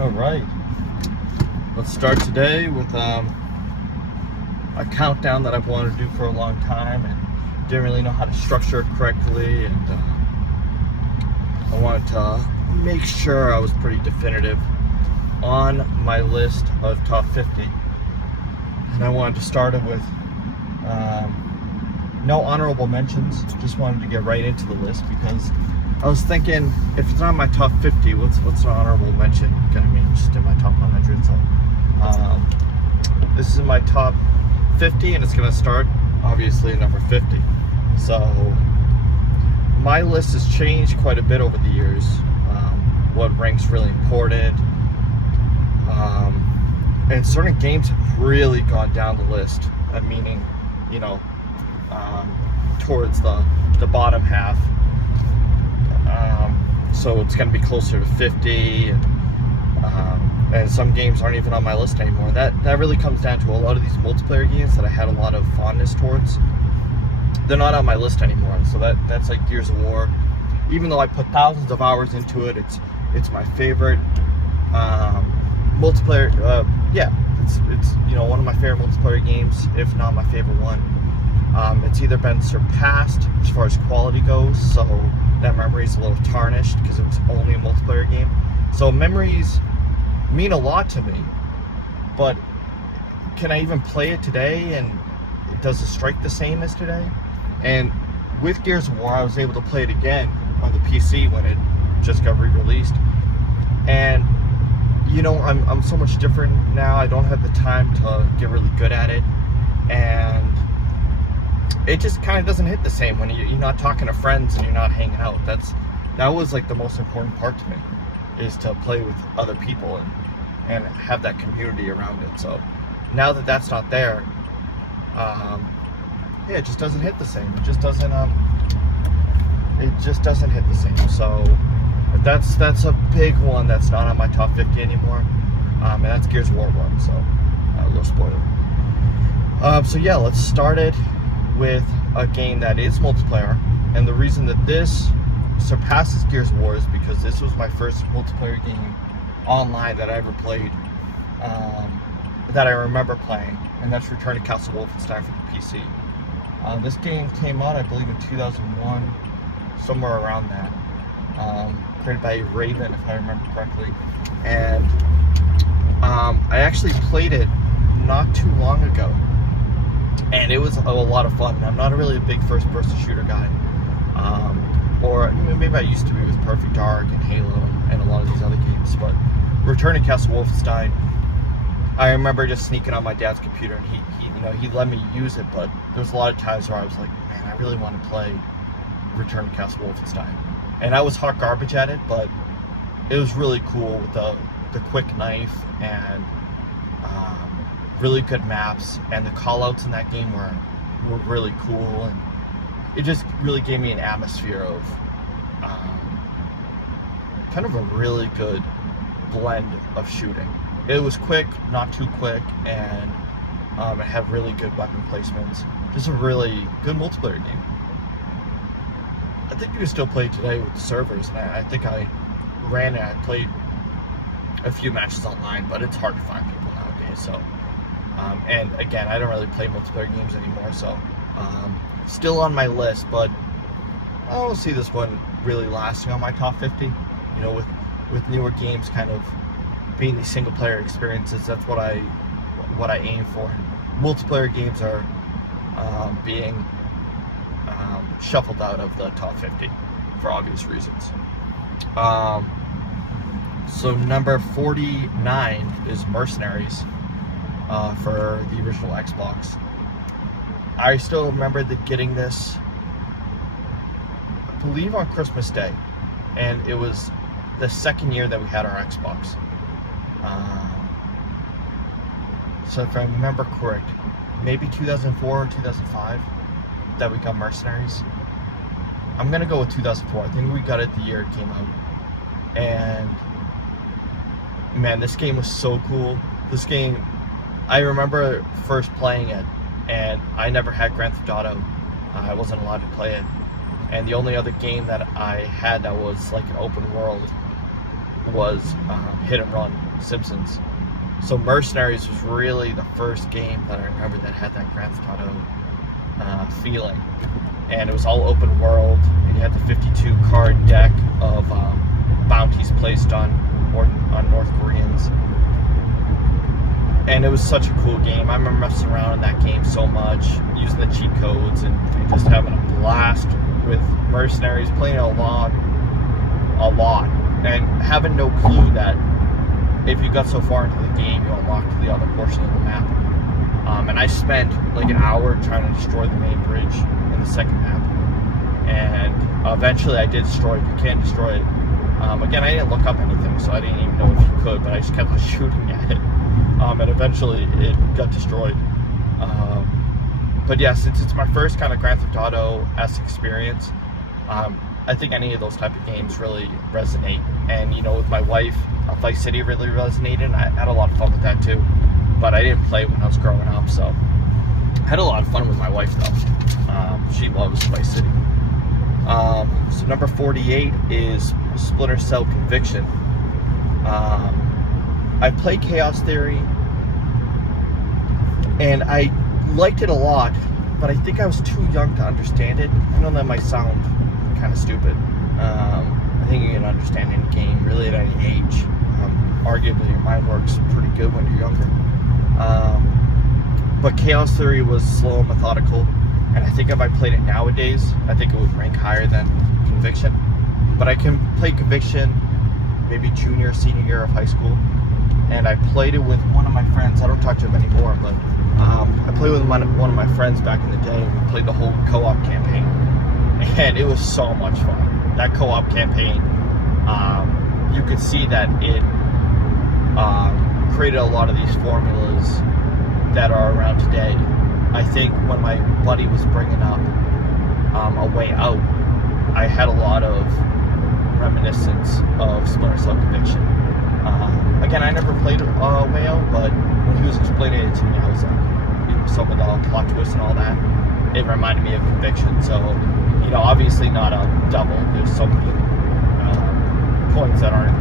All right, let's start today with a countdown that I've wanted to do for a long time and didn't really know how to structure it correctly, and I wanted to make sure I was pretty definitive on my list of top 50, and I wanted to start it with no honorable mentions. Just wanted to get right into the list because I was thinking, if it's not my top 50, what's an honorable mention gonna mean? Just in my top 100. So this is my top 50, and it's gonna start obviously at number 50. So my list has changed quite a bit over the years. What ranks really important, and certain games have really gone down the list. Meaning, towards the bottom half. So it's going to be closer to 50, and some games aren't even on my list anymore. That really comes down to a lot of these multiplayer games that I had a lot of fondness towards. They're not on my list anymore, so that's like Gears of War. Even though I put thousands of hours into it, it's my favorite multiplayer. It's one of my favorite multiplayer games, if not my favorite one. It's either been surpassed as far as quality goes, so that memory is a little tarnished because it was only a multiplayer game. So memories mean a lot to me, but can I even play it today, and does it strike the same as today? And with Gears of War, I was able to play it again on the PC when it just got re-released, and I'm so much different now. I don't have the time to get really good at it, and it just kind of doesn't hit the same when you're not talking to friends and you're not hanging out. That was like the most important part to me, is to play with other people and have that community around it. So now that that's not there, it just doesn't hit the same. It just doesn't hit the same. So that's a big one that's not on my top 50 anymore, and that's Gears of War 1. So a little spoiler. So yeah, let's start it with a game that is multiplayer, and the reason that this surpasses Gears of War is because this was my first multiplayer game online that I ever played, that I remember playing, and that's Return to Castle Wolfenstein for the PC. This game came out, I believe, in 2001, somewhere around that. Created by Raven, if I remember correctly, and I actually played it not too long ago, and it was a lot of fun. I'm not really a big first-person shooter guy, or maybe I used to be with Perfect Dark and Halo and a lot of these other games, but Returning Castle Wolfenstein, I remember just sneaking on my dad's computer, and he let me use it, but there's a lot of times where I was like, man, I really want to play Return to Castle Wolfenstein, and I was hot garbage at it, but it was really cool with the quick knife and really good maps, and the callouts in that game were really cool, and it just really gave me an atmosphere of kind of a really good blend of shooting. It was quick, not too quick, and it had really good weapon placements. Just a really good multiplayer game. I think you can still play today with the servers, and I think I ran it. I played a few matches online, but it's hard to find people nowadays. So, and again, I don't really play multiplayer games anymore, so still on my list, but I don't see this one really lasting on my top 50. With newer games kind of being these single player experiences, that's what I aim for. Multiplayer games are being shuffled out of the top 50 for obvious reasons. So number 49 is Mercenaries for the original Xbox. I still remember getting this, I believe, on Christmas Day, and it was the second year that we had our Xbox. So if I remember correct, maybe 2004 or 2005 that we got Mercenaries. I'm gonna go with 2004. I think we got it the year it came out. And man, this game was so cool. This game, I remember first playing it, and I never had Grand Theft Auto. I wasn't allowed to play it. And the only other game that I had that was like an open world was Hit and Run Simpsons. So Mercenaries was really the first game that I remember that had that Grand Theft Auto feeling. And it was all open world, and you had the 52 card deck of bounties placed on North Koreans. And it was such a cool game. I remember messing around in that game so much, using the cheat codes and just having a blast with Mercenaries, playing it a lot, and having no clue that if you got so far into the game, you unlocked the other portion of the map. And I spent like an hour trying to destroy the main bridge in the second map, and eventually I did destroy it. You can't destroy it. Again, I didn't look up anything, so I didn't even know if you could, but I just kept on shooting at it. And eventually it got destroyed. But yeah, since it's my first kind of Grand Theft Auto-esque experience, I think any of those type of games really resonate. And with my wife, Vice City really resonated, and I had a lot of fun with that too. But I didn't play it when I was growing up, so I had a lot of fun with my wife though. She loves Vice City. So number 48 is Splinter Cell Conviction. I played Chaos Theory, and I liked it a lot, but I think I was too young to understand it. I know that might sound kind of stupid. I think you can understand any game, really, at any age. Arguably, your mind works pretty good when you're younger. But Chaos Theory was slow and methodical, and I think if I played it nowadays, I think it would rank higher than Conviction. But I can play Conviction maybe junior, senior year of high school, and I played it with one of my friends. I don't talk to him anymore, but I played with one of my friends back in the day. We played the whole co-op campaign, and it was so much fun. That co-op campaign, you could see that it created a lot of these formulas that are around today. I think when my buddy was bringing up A Way Out, I had a lot of reminiscence of Splinter Cell Conviction. Again, I never played A Way Out, but when he was explaining it to me, I was like, some of the plot twists and all that, it reminded me of Conviction. So, obviously not a double. There's so many points that aren't.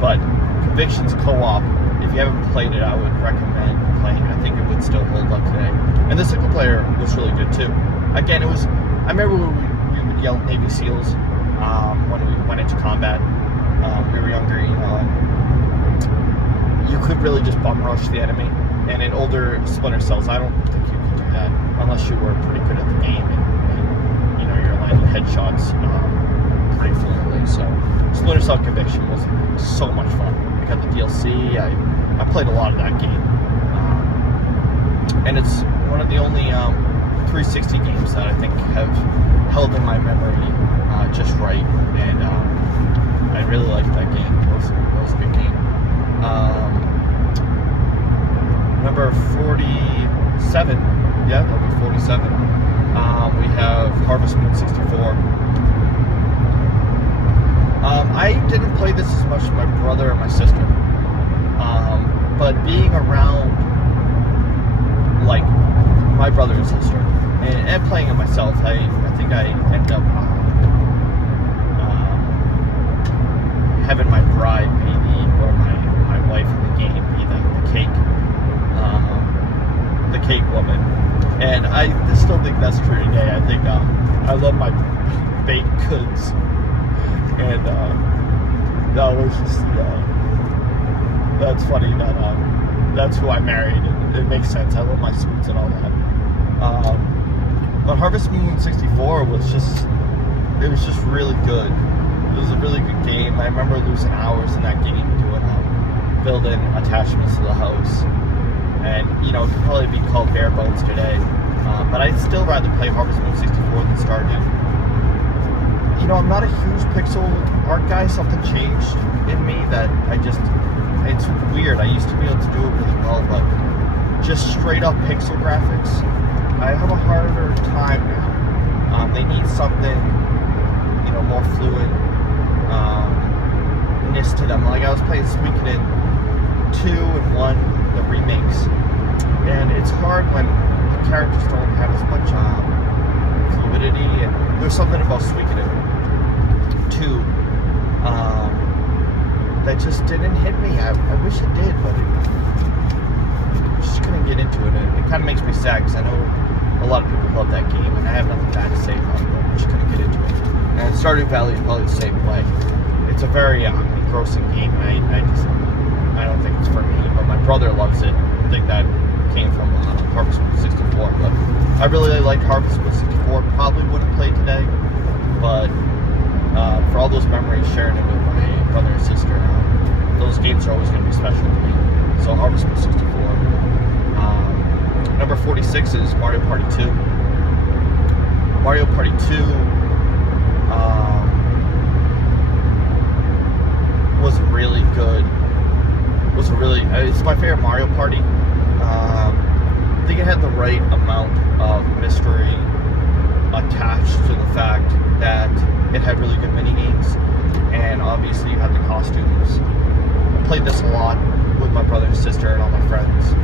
But Conviction's co-op, if you haven't played it, I would recommend playing it. I think it would still hold up today. And the single player was really good too. Again, I remember we would yell Navy SEALs when we went into combat. We were younger, you could really just bum rush the enemy. And in older Splinter Cells, I don't think you could do that unless you were pretty good at the game and you're landing headshots pretty fluently. So Splinter Cell Conviction was so much fun. I got the DLC. I played a lot of that game, and it's one of the only 360 games that I think have held in my memory just right. And I really liked that game. It was a good game. Number 47. Yeah, number 47. We have Harvest Moon 64. I didn't play this as much as my brother and my sister. But being around, like, my brother and sister, and playing it myself, I think I ended up having my bride be or my wife in the game be the cake woman. And I still think that's true today. I think I love my baked goods. And that was just, that's funny that that's who I married. It makes sense. I love my sweets and all that. But Harvest Moon 64 was just really good. It was a really good game. I remember losing hours in that game doing building attachments to the house. And, it could probably be called bare bones today. But I'd still rather play Harvest Moon 64 than Stardew. I'm not a huge pixel art guy. Something changed in me that it's weird. I used to be able to do it really well, but just straight up pixel graphics, I have a harder time now. They need something, more fluidness to them. Like I was playing Suikoden 2 and 1, the remakes, and it's hard when the characters don't have as much fluidity, and there's something about Suikoden 2 that just didn't hit me. I wish it did, but I just couldn't get into it. It kind of makes me sad because I know a lot of people love that game, and I have nothing bad to say about it, but I just couldn't get into it. And Stardew Valley is probably the same way. It's a very engrossing game, and I don't think it's for me, but my brother loves it. I think that came from Harvest Moon 64, but I really like Harvest Moon 64. Probably wouldn't play today, but for all those memories, sharing it with my brother and sister, those games are always going to be special to me. So Harvest Moon 64. Number 46 is Mario Party 2. Mario Party 2 was really good. It's my favorite Mario Party. I think it had the right amount of mystery attached to the fact that it had really good mini games, and obviously you had the costumes. I played this a lot with my brother and sister and all my friends.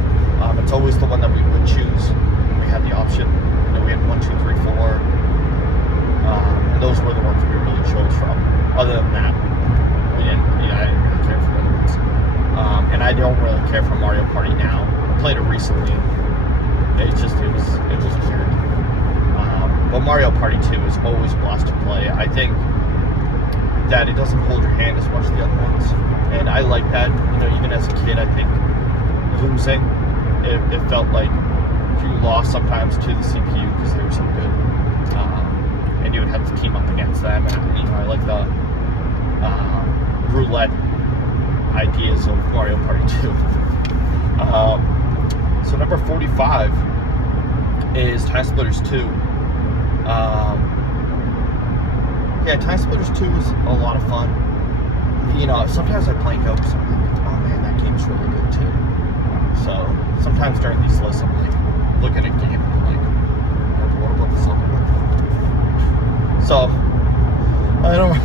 It's always the one that we would choose when we had the option. You know, we had 1, 2, 3, 4, and those were the ones we really chose from. Other than that, I didn't really care for the other ones. And I don't really care for Mario Party now. I played it recently. It was weird. But Mario Party 2 is always a blast to play. I think that it doesn't hold your hand as much as the other ones, and I like that. You know, even as a kid, I think losing, it felt like you lost sometimes to the CPU because they were so good, and you would have to team up against them. And you know, I like the roulette ideas of Mario Party 2. So number 45 is Time Splitters 2. Yeah, Time Splitters 2 is a lot of fun. You know, sometimes I blank out because I'm like, oh man, that game's really good too. So sometimes during these lists, I'm like, look at a game and I'm like, what about this other one? So I don't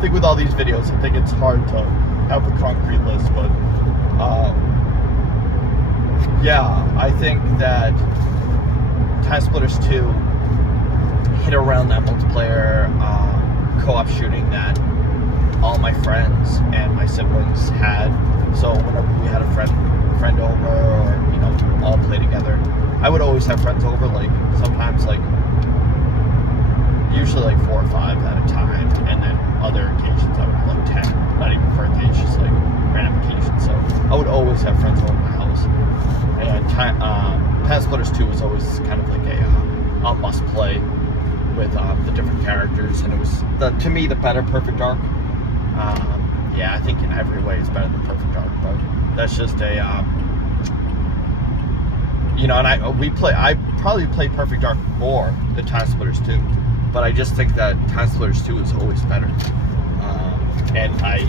think with all these videos, I think it's hard to have a concrete list, but yeah, I think that Time Splitters 2 hit around that multiplayer co-op shooting that all my friends and my siblings had. So whenever we had a friend over, or you know, all play together, I would always have friends over. Like sometimes, like usually like 4 or 5 at a time, and then other occasions I would have like 10. Not even birthdays, just like random occasions. So I would always have friends over my house. And Time Splitters 2 was always kind of like a must play with the different characters, and it was to me the better Perfect Dark. Yeah, I think in every way it's better than Perfect Dark, but that's just a you know, and I probably play Perfect Dark more than Time Splitters 2, but I just think that Time Splitters 2 is always better, and I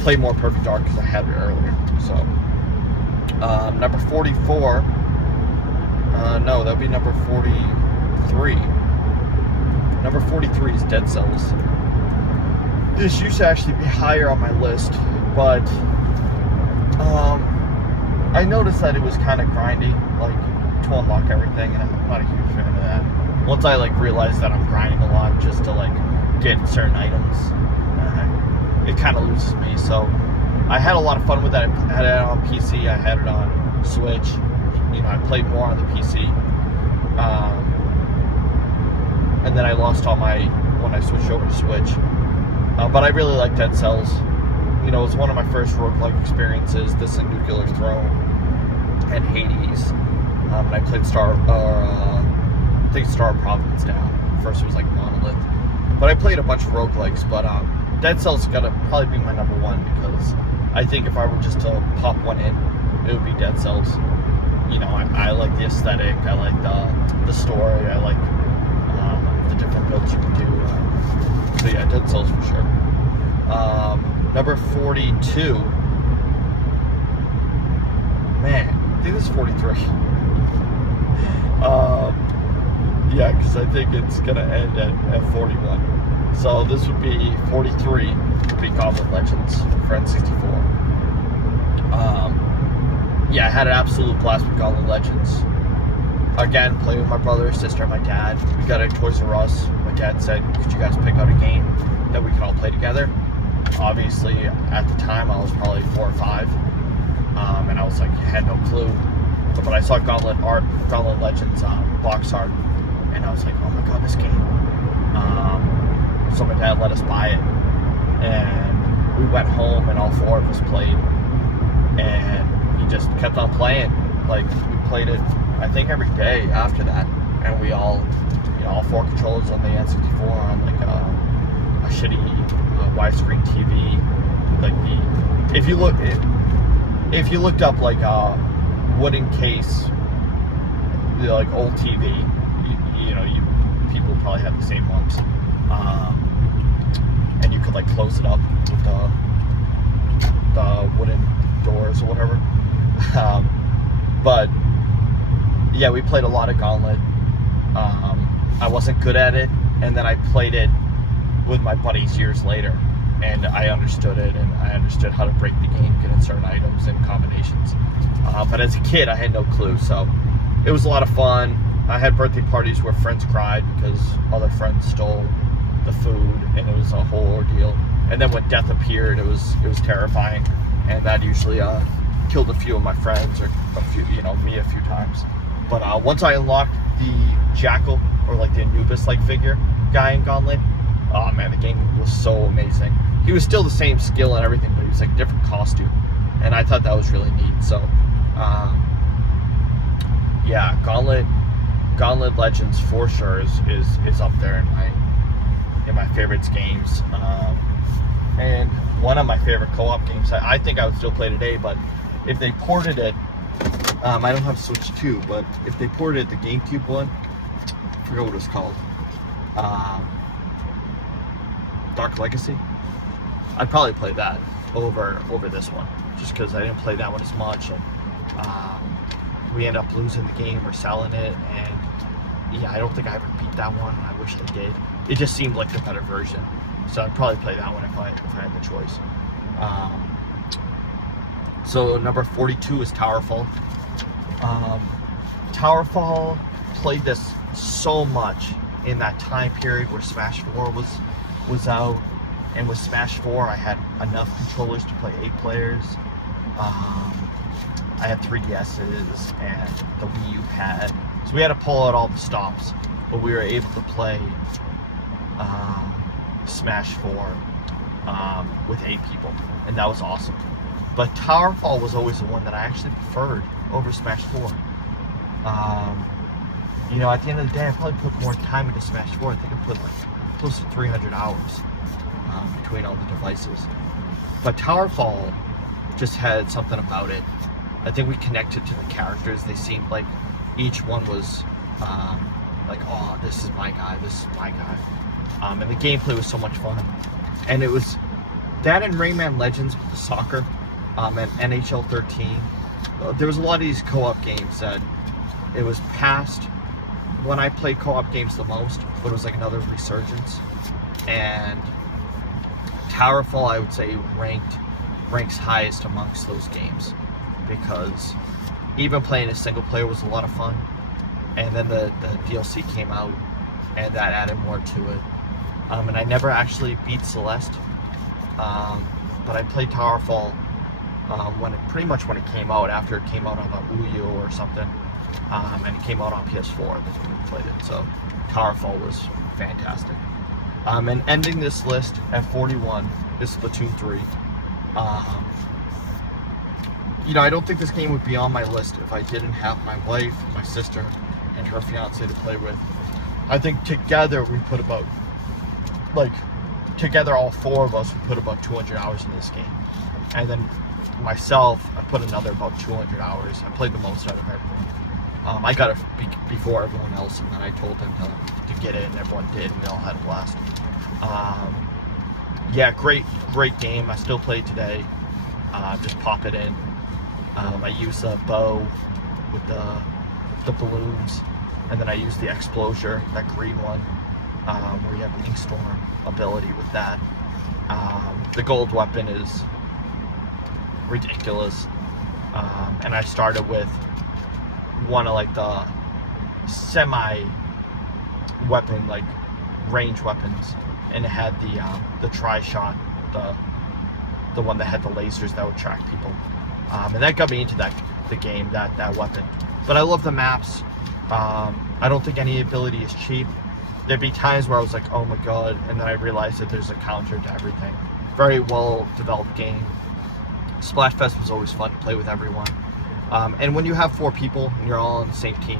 play more Perfect Dark because I had it earlier. So number 44, no, that would be number 43. Number 43 is Dead Cells. This used to actually be higher on my list, but I noticed that it was kind of grindy, like to unlock everything, and I'm not a huge fan of that. Once I like realized that I'm grinding a lot just to like get certain items, it kind of loses me. So I had a lot of fun with that. I had it on PC, I had it on Switch. You know, I played more on the PC. And then I lost all when I switched over to Switch. But I really like Dead Cells. You know, it was one of my first roguelike experiences. This and Nuclear Throne and Hades. And I played Star of Providence now. First it was like Monolith. But I played a bunch of roguelikes. But Dead Cells is gonna probably be my number one, because I think if I were just to pop one in, it would be Dead Cells. You know, I like the aesthetic. I like the story. I like the different builds you can do. So yeah, Dead Cells for sure. Number 42. Man, I think this is 43. Yeah, because I think it's gonna end at 41. So this would be 43. Would be Gauntlet Legends for N64. Yeah, I had an absolute blast with Gauntlet Legends. Again, played with my brother, sister, and my dad. We got a Toys R Us. My dad said, could you guys pick out a game that we could all play together? obviously at the time I was probably 4 or 5, and I was like, had no clue. But I saw Gauntlet Legends box art, and I was like, oh my god, this game. So my dad let us buy it, and we went home, and all 4 of us played, and he just kept on playing. Like, we played it, I think, every day after that, and we all, all 4 controllers on the N64 on like a shitty widescreen TV. Like if you looked up like a wooden case, like old TV, people probably had the same ones, and you could like close it up with the wooden doors or whatever. But yeah, we played a lot of Gauntlet. I wasn't good at it, and then I played it with my buddies years later, and I understood it, and I understood how to break the game, get in certain items and combinations. But as a kid, I had no clue, so it was a lot of fun. I had birthday parties where friends cried because other friends stole the food, and it was a whole ordeal. And then when death appeared, it was terrifying, and that usually killed a few of my friends, or me a few times. But once I unlocked the Jackal, or like the Anubis-like figure guy in Gauntlet, oh man, the game was so amazing. He was still the same skill and everything, but he was like a different costume, and I thought that was really neat. So, yeah, Gauntlet Legends for sure is up there in my favorites games. And one of my favorite co-op games, I think I would still play today, but if they ported it, I don't have Switch 2, but if they ported the GameCube one, I forget what it was called, Dark Legacy, I'd probably play that over this one, just because I didn't play that one as much, and we ended up losing the game or selling it, and yeah, I don't think I ever beat that one. I wish I did. It just seemed like the better version, so I'd probably play that one if I had the choice. So number 42 is Towerfall. Towerfall, played this so much in that time period where Smash 4 was out, and with Smash 4 I had enough controllers to play 8 players. I had 3DS's and the Wii U pad, so we had to pull out all the stops, but we were able to play Smash 4 with 8 people, and that was awesome. But Towerfall was always the one that I actually preferred over Smash 4. At the end of the day, I probably put more time into Smash 4. I think I put like close to 300 hours between all the devices. But Towerfall just had something about it. I think we connected to the characters. They seemed like each one was like, oh, this is my guy, this is my guy. And the gameplay was so much fun. And it was that and Rayman Legends with the soccer, and NHL 13. There was a lot of these co-op games that it was past when I played co-op games the most, but it was like another resurgence. And Towerfall, I would say, ranks highest amongst those games, because even playing a single player was a lot of fun, and then the DLC came out, and that added more to it. And I never actually beat Celeste, but I played Towerfall when it came out, after it came out on the Wii U or something, and it came out on PS4. That's when we played it. So Towerfall was fantastic. And ending this list at 41 is Splatoon 3. I don't think this game would be on my list if I didn't have my wife, my sister, and her fiance to play with. I think together we put about, together all 4 of us, we put about 200 hours in this game. And then myself, I put another about 200 hours. I played the most out of everyone. I got it before everyone else, and then I told them to get it, and everyone did, and they all had a blast. Yeah, great game. I still play it today. Just pop it in. I use the bow with the balloons, and then I use the Explosion, that green one, where you have an Inkstorm ability with that. The gold weapon is ridiculous, and I started with one of the semi-weapon, range weapons, and it had the tri-shot, the one that had the lasers that would track people. And that got me into the game, that weapon. But I love the maps. I don't think any ability is cheap. There'd be times where I was like, oh my god, and then I realized that there's a counter to everything. Very well developed game. Splatfest was always fun to play with everyone. And when you have 4 people and you're all on the same team,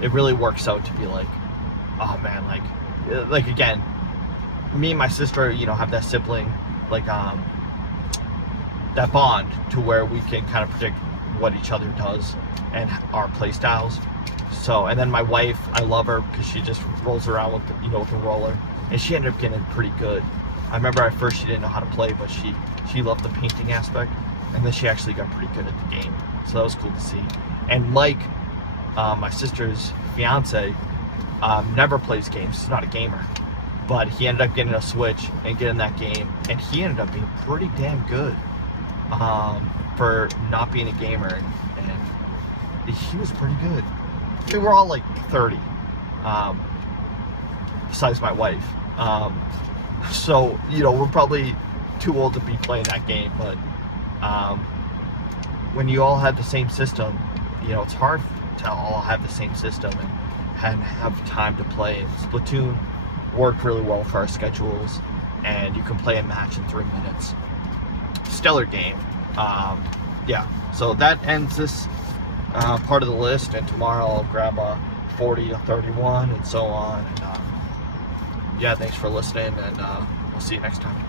it really works out to be like, oh man, like again, me and my sister, you know, have that sibling, like that bond to where we can kind of predict what each other does and our play styles. So, and then my wife, I love her because she just rolls around with the, with the roller, and she ended up getting pretty good. I remember at first she didn't know how to play, but she loved the painting aspect, and then she actually got pretty good at the game. So that was cool to see. And Mike, my sister's fiance, never plays games. He's not a gamer, but he ended up getting a Switch and getting that game, and he ended up being pretty damn good for not being a gamer, and he was pretty good. We were all like 30, besides my wife. So, we're probably too old to be playing that game, but when you all have the same system, it's hard to all have the same system and have time to play. And Splatoon worked really well for our schedules, and you can play a match in 3 minutes. Stellar game. Yeah, so that ends this part of the list, and tomorrow I'll grab a 40, a 31, and so on. And yeah, thanks for listening, and we'll see you next time.